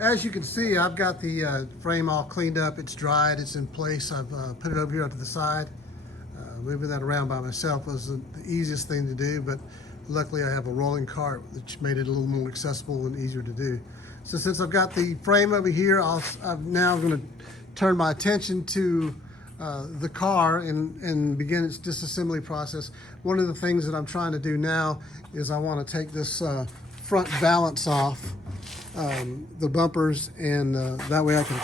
As you can see, I've got the frame all cleaned up. It's dried, it's in place. I've put it over here onto the side. Moving that around by myself was the easiest thing to do, but luckily I have a rolling cart, which made it a little more accessible and easier to do. So since I've got the frame over here, I'm now going to turn my attention to the car and begin its disassembly process. One of the things that I'm trying to do now is I want to take this front valance off the bumpers, and that way I can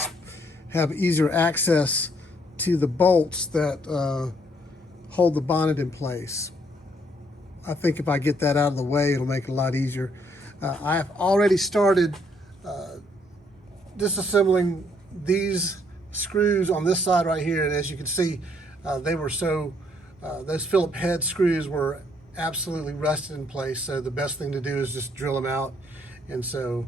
have easier access to the bolts that hold the bonnet in place. I think if I get that out of the way, it'll make it a lot easier. I have already started disassembling these screws on this side right here, and as you can see, they were those Phillip head screws were absolutely rusted in place, so the best thing to do is just drill them out, and so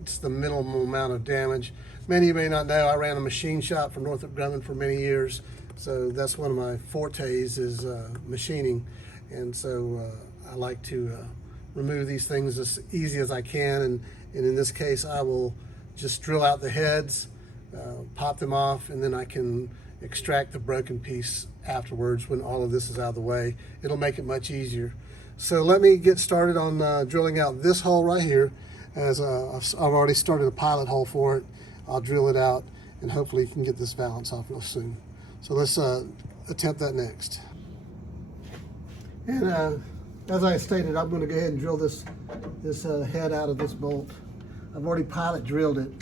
it's the minimal amount of damage. Many of you may not know, I ran a machine shop for Northrop Grumman for many years, so that's one of my fortes is machining, and so I like to remove these things as easy as I can, and in this case I will just drill out the heads, pop them off, and then I can extract the broken piece afterwards when all of this is out of the way. It'll make it much easier. So let me get started on drilling out this hole right here, as I've already started a pilot hole for it. I'll drill it out and hopefully you can get this valance off real soon. So let's attempt that next. And as I stated, I'm going to go ahead and drill this head out of this bolt. I've already pilot drilled it.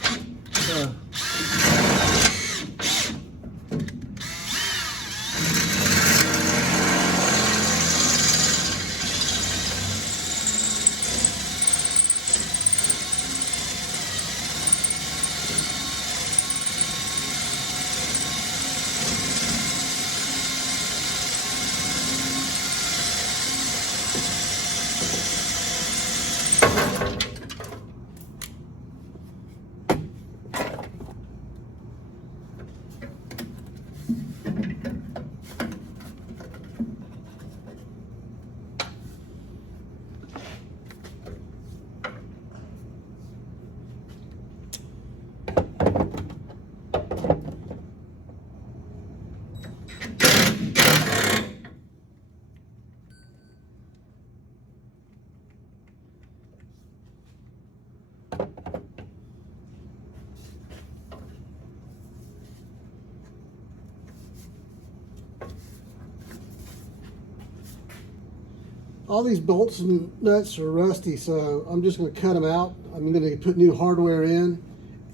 All these bolts and nuts are rusty, so I'm just going to cut them out. I'm going to put new hardware in,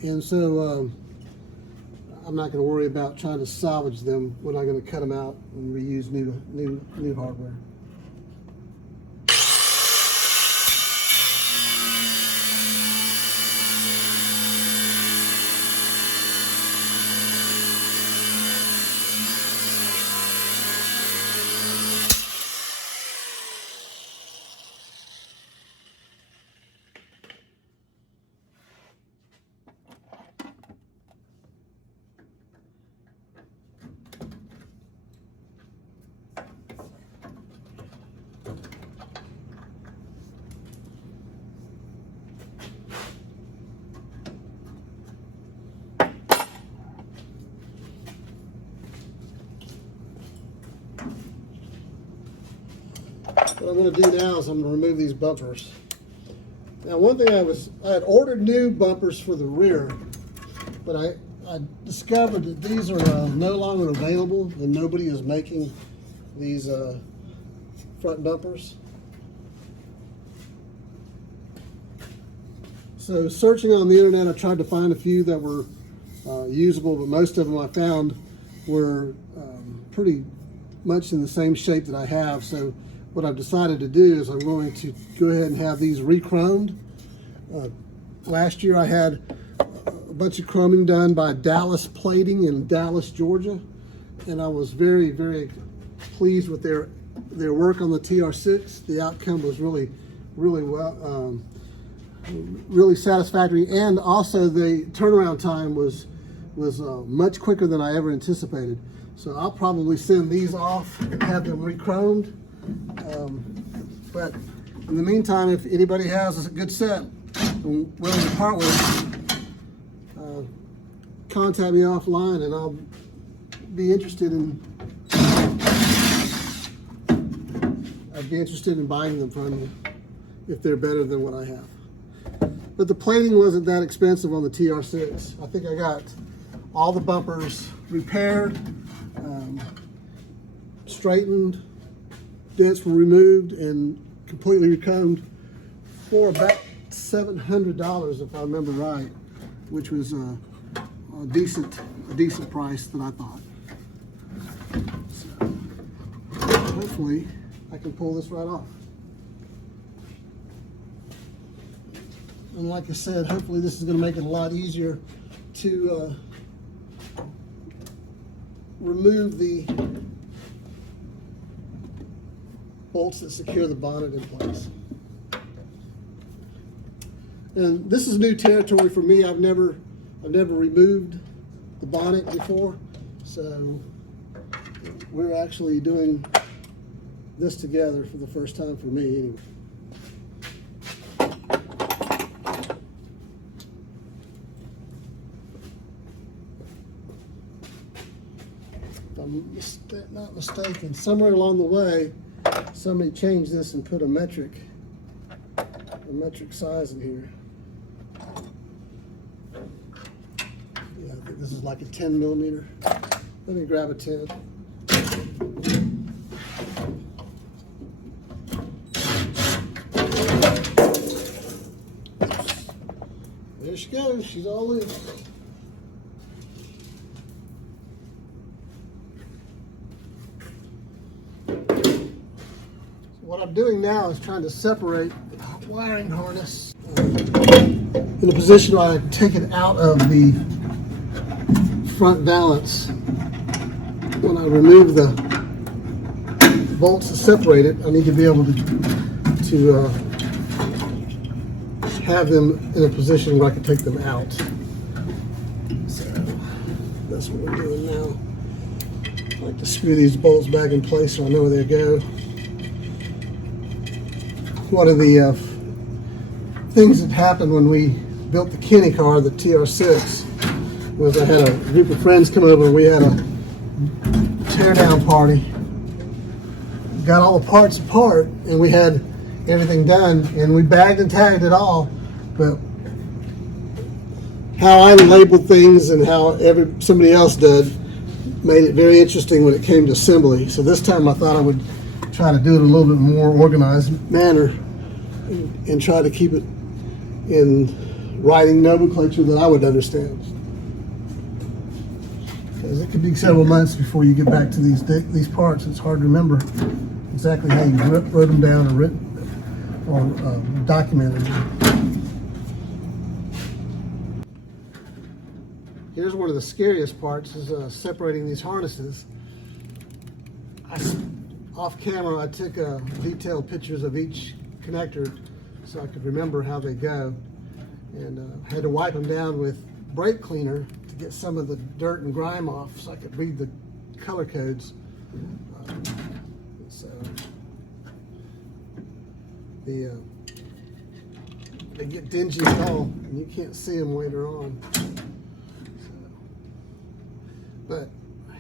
and so I'm not going to worry about trying to salvage them when I'm going to cut them out and reuse new hardware. What I'm going to do now is I'm going to remove these bumpers. Now, one thing I had ordered new bumpers for the rear, but I discovered that these are no longer available, and nobody is making these front bumpers. So searching on the internet, I tried to find a few that were usable, but most of them I found were pretty much in the same shape that I have. So what I've decided to do is I'm going to go ahead and have these re-chromed. Last year I had a bunch of chroming done by Dallas Plating in Dallas, Georgia, and I was very, very pleased with their work on the TR6. The outcome was really well, really satisfactory, and also the turnaround time was much quicker than I ever anticipated. So I'll probably send these off and have them re-chromed. But in the meantime, if anybody has a good set and willing to part with, contact me offline, and I'll be interested in buying them from you if they're better than what I have. But the plating wasn't that expensive on the TR6. I think I got all the bumpers repaired, straightened, dents were removed, and completely recombed for about $700, if I remember right, which was a decent price that I thought. So hopefully I can pull this right off. And like I said, hopefully this is going to make it a lot easier to remove the bolts that secure the bonnet in place. And this is new territory for me. I've never removed the bonnet before, so we're actually doing this together for the first time for me anyway. If I'm not mistaken, somewhere along the way, somebody changed this and put a metric size in here. Yeah, I think this is like a 10 millimeter. Let me grab a 10. There she goes, she's all loose. What I'm doing now is trying to separate the wiring harness in a position where I take it out of the front valance. When I remove the bolts to separate it, I need to be able to have them in a position where I can take them out. So that's what we're doing now. I like to screw these bolts back in place so I know where they go. One of the things that happened when we built the Kenny car, the TR6, was I had a group of friends come over and we had a tear down party. Got all the parts apart and we had everything done and we bagged and tagged it all, but how I labeled things and how somebody else did made it very interesting when it came to assembly. So this time I thought I would try to do it a little bit more organized manner and try to keep it in writing nomenclature that I would understand. Because it could be several months before you get back to these parts. It's hard to remember exactly how you wrote them down or documented them. Here's one of the scariest parts is separating these harnesses. Off camera, I took detailed pictures of each connector so I could remember how they go, and had to wipe them down with brake cleaner to get some of the dirt and grime off so I could read the color codes. So they get dingy and dull and you can't see them later on. But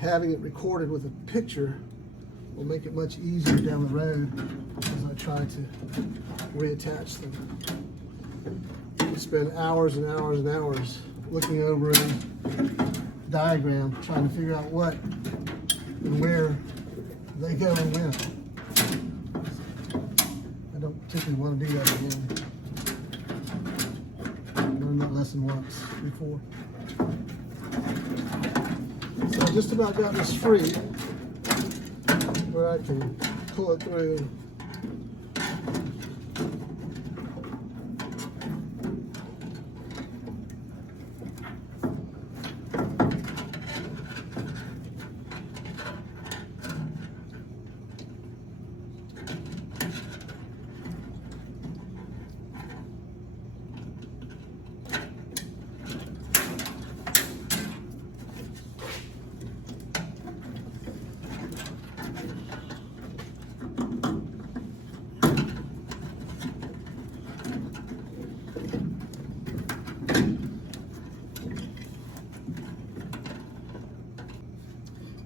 having it recorded with a picture will make it much easier down the road as I try to reattach them. You spend hours and hours and hours looking over a diagram trying to figure out what and where they go and when. I don't particularly want to do that again. I learned that lesson once before. So I just about got this free where I can pull it through.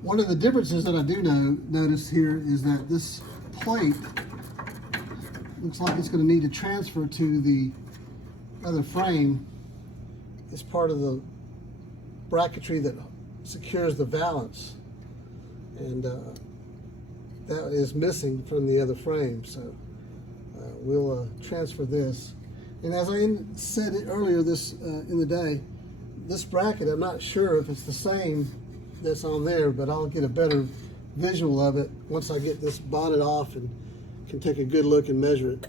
One of the differences that I do notice here is that this plate looks like it's going to need to transfer to the other frame as part of the bracketry that secures the valance, and that is missing from the other frame. So we'll transfer this. And as I said earlier in the day, this bracket, I'm not sure if it's the same that's on there, but I'll get a better visual of it once I get this bonnet off and can take a good look and measure it.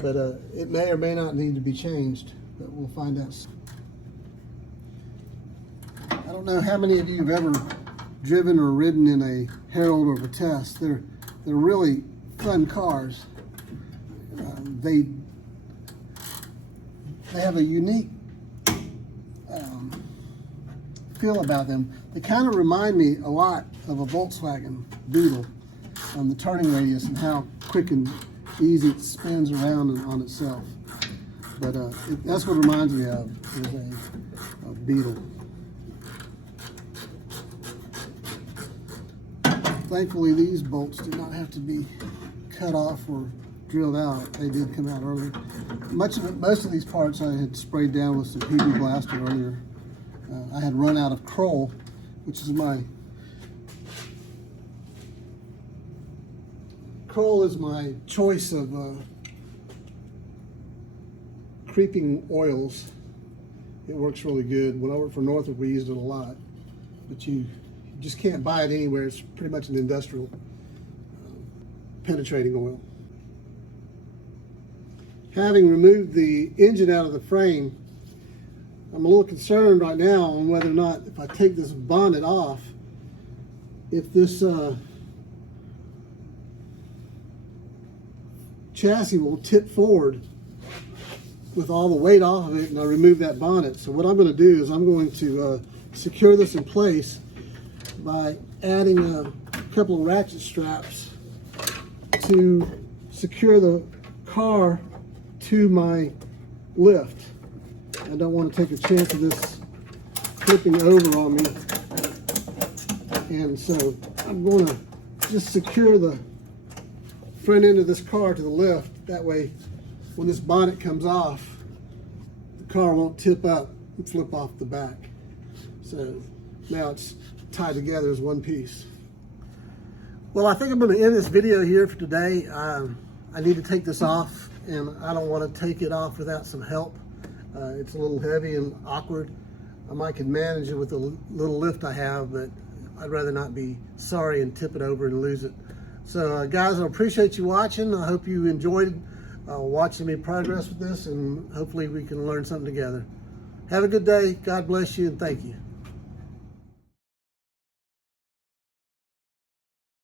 But it may or may not need to be changed, but we'll find out. I don't know how many of you have ever driven or ridden in a Herald or Vitesse. They're really fun cars. They have a unique feel about them. They kind of remind me a lot of a Volkswagen Beetle on the turning radius and how quick and easy it spins around on itself. But that's what it reminds me of, is a Beetle. Thankfully, these bolts did not have to be cut off or drilled out. They did come out early. Most of these parts I had sprayed down with some PB Blaster earlier. I had run out of Kroll, which is my choice of creeping oils. It works really good. When I worked for Northrop, we used it a lot, but you just can't buy it anywhere. It's pretty much an industrial penetrating oil. Having removed the engine out of the frame, I'm a little concerned right now on whether or not, if I take this bonnet off, if this chassis will tip forward with all the weight off of it and I remove that bonnet. So what I'm going to do is I'm going to secure this in place by adding a couple of ratchet straps to secure the car to my lift. I don't want to take a chance of this flipping over on me, and so I'm going to just secure the front end of this car to the lift. That way, when this bonnet comes off, the car won't tip up and flip off the back. So now it's tied together as one piece. Well, I think I'm going to end this video here for today. I need to take this off, and I don't want to take it off without some help. It's a little heavy and awkward. I might could manage it with the little lift I have, but I'd rather not be sorry and tip it over and lose it. So guys, I appreciate you watching. I hope you enjoyed watching me progress with this, and hopefully we can learn something together. Have a good day. God bless you, and thank you.